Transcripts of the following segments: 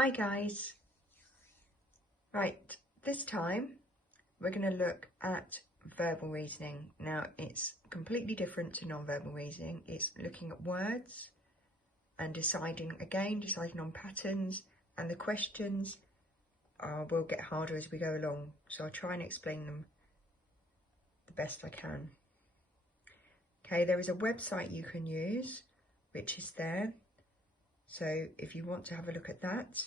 Hi guys. Right, this time we're going to look at verbal reasoning. Now it's completely different to non-verbal reasoning. It's looking at words and deciding on patterns, and the questions will get harder as we go along. So I'll try and explain them the best I can. Okay, there is a website you can use, which is there. So if you want to have a look at that,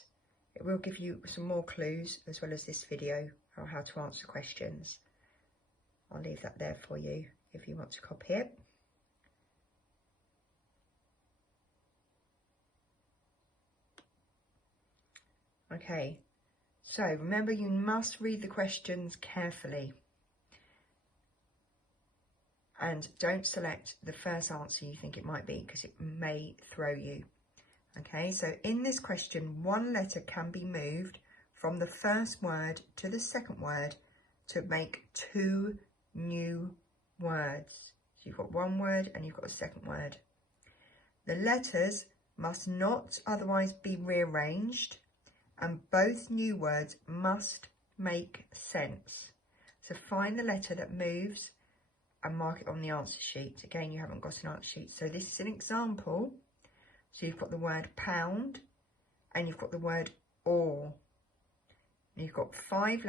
it will give you some more clues as well as this video on how to answer questions. I'll leave that there for you if you want to copy it. Okay, so remember you must read the questions carefully and don't select the first answer you think it might be because it may throw you. Okay, so in this question, one letter can be moved from the first word to the second word to make two new words. So you've got one word and you've got a second word. The letters must not otherwise be rearranged, and both new words must make sense. So find the letter that moves and mark it on the answer sheet. Again, you haven't got an answer sheet. So this is an example. So you've got the word pound and you've got the word or. You've got five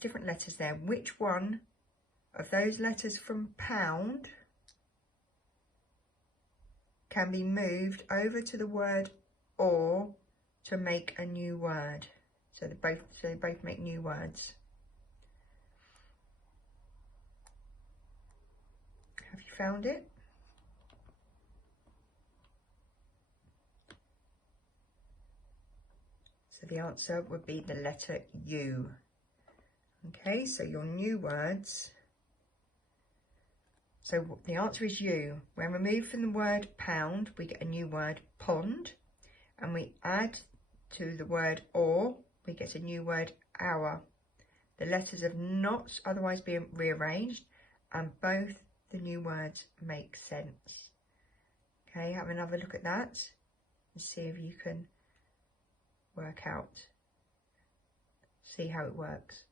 different letters there. Which one of those letters from pound can be moved over to the word or to make a new word? So they both make new words. Have you found it? So the answer would be the letter U. Okay, so your new words. So the answer is U. When removed from the word pound, we get a new word pond. And we add to the word or, we get a new word hour. The letters have not otherwise been rearranged, and both the new words make sense. Okay, have another look at that and see if you can work out, see how it works.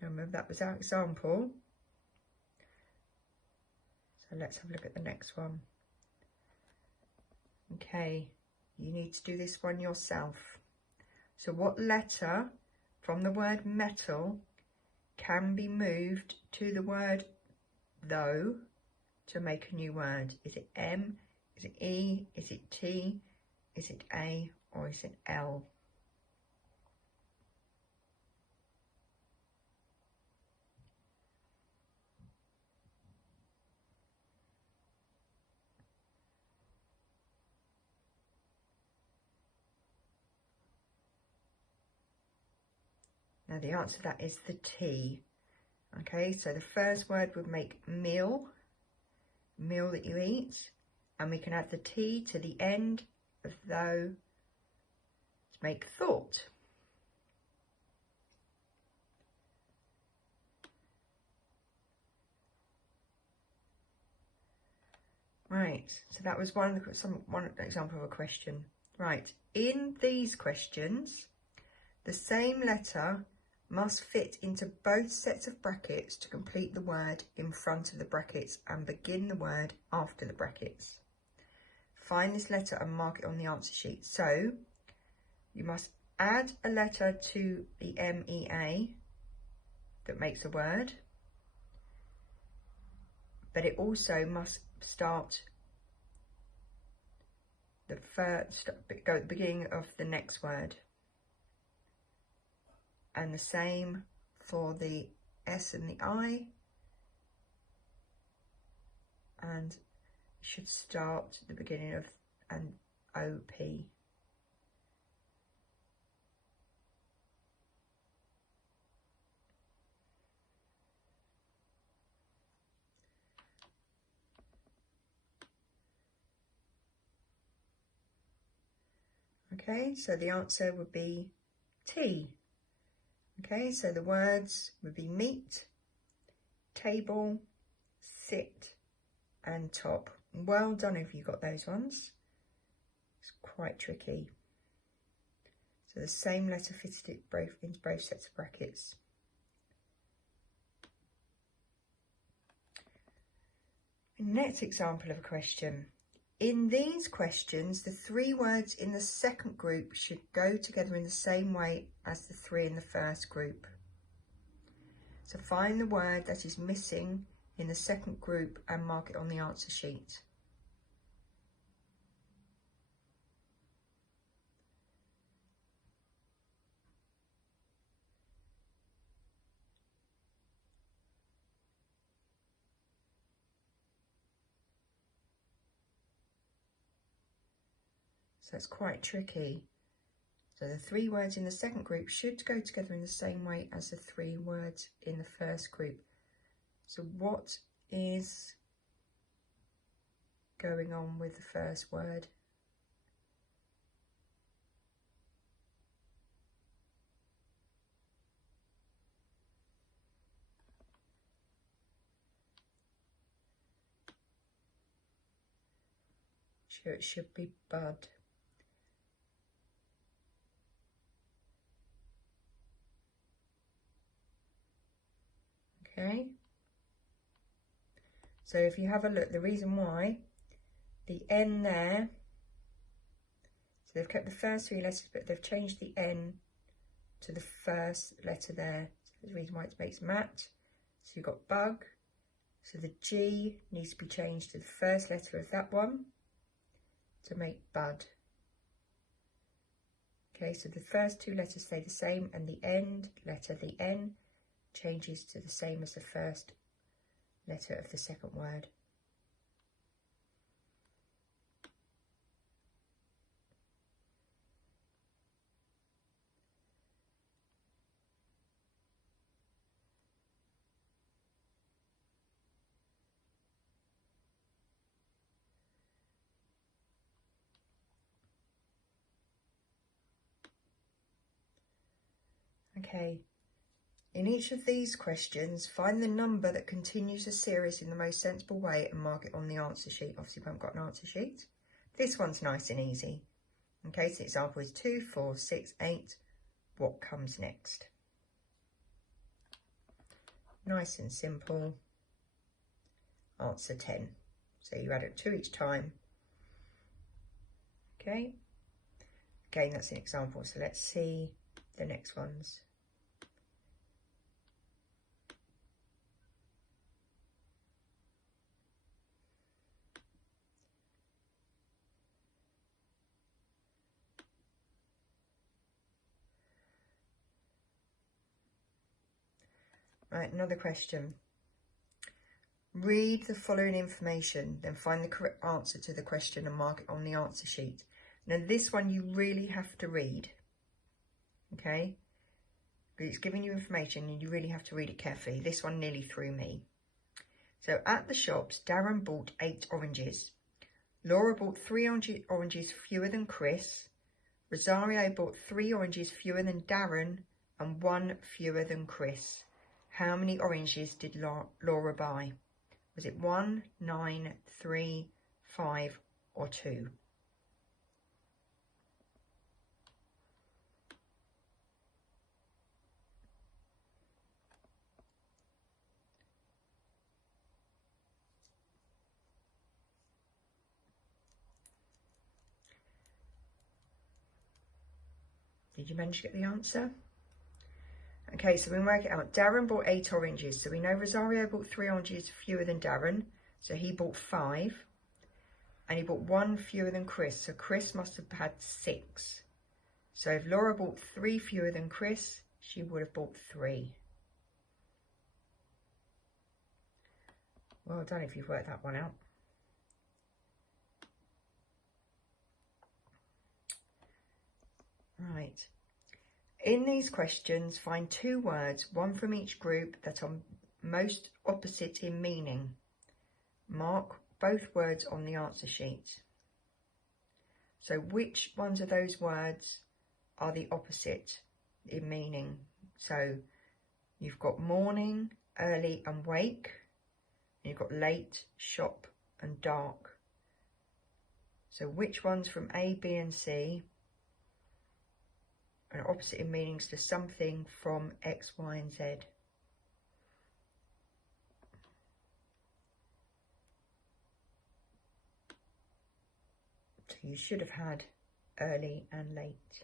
Remember that was our example. So let's have a look at the next one. Okay, you need to do this one yourself. So what letter from the word metal can be moved to the word though to make a new word? Is it M? Is it E? Is it T? Is it A or is it L? Now the answer to that is the T. Okay, so the first word would make meal, meal that you eat, and we can add the T to the end of though to make thought. Right, so that was one example of a question. Right, in these questions, the same letter must fit into both sets of brackets to complete the word in front of the brackets and begin the word after the brackets. Find this letter and mark it on the answer sheet. So you must add a letter to the MEA that makes a word, but it also must start go at the beginning of the next word. And the same for the S and the I, and should start at the beginning of an OP. Okay, so the answer would be T. Okay, so the words would be meet, table, sit, and top. Well done if you got those ones. It's quite tricky. So the same letter fitted into both sets of brackets. Next example of a question. In these questions, the 3 words in the second group should go together in the same way as the 3 in the first group. So find the word that is missing in the second group and mark it on the answer sheet. So it's quite tricky. So the 3 words in the second group should go together in the same way as the 3 words in the first group. So what is going on with the first word? It should be bud. Okay. So if you have a look, the reason why the N there, so they've kept the first 3 letters, but they've changed the N to the first letter there. So there's the reason why it makes mat. So you've got bug. So the G needs to be changed to the first letter of that one to make bud. Okay, so the first 2 letters stay the same, and the end letter, the N, changes to the same as the first letter of the second word. Okay, in each of these questions, find the number that continues the series in the most sensible way and mark it on the answer sheet. Obviously, we haven't got an answer sheet. This one's nice and easy. Okay, so the example is 2, 4, 6, 8. What comes next? Nice and simple. Answer 10. So you add up 2 each time. Okay. Again, that's an example. So let's see the next ones. Right, another question. Read the following information, then find the correct answer to the question and mark it on the answer sheet. Now this one you really have to read, okay? Because it's giving you information and you really have to read it carefully. This one nearly threw me. So at the shops, Darren bought 8 oranges. Laura bought 3 oranges fewer than Chris. Rosario bought 3 oranges fewer than Darren and 1 fewer than Chris. How many oranges did Laura buy? Was it 1, 9, 3, 5 or 2? Did you manage to get the answer? Okay, so we can work it out. Darren bought 8 oranges. So we know Rosario bought 3 oranges fewer than Darren. So he bought 5. And he bought 1 fewer than Chris. So Chris must have had 6. So if Laura bought 3 fewer than Chris, she would have bought 3. Well done if you've worked that one out. Right. In these questions, find 2 words, one from each group, that are most opposite in meaning. Mark both words on the answer sheet. So which ones of those words are the opposite in meaning? So you've got morning, early and wake. And you've got late, shop and dark. So which ones from A, B and C are opposite in meanings to something from X, Y and Z? So you should have had early and late.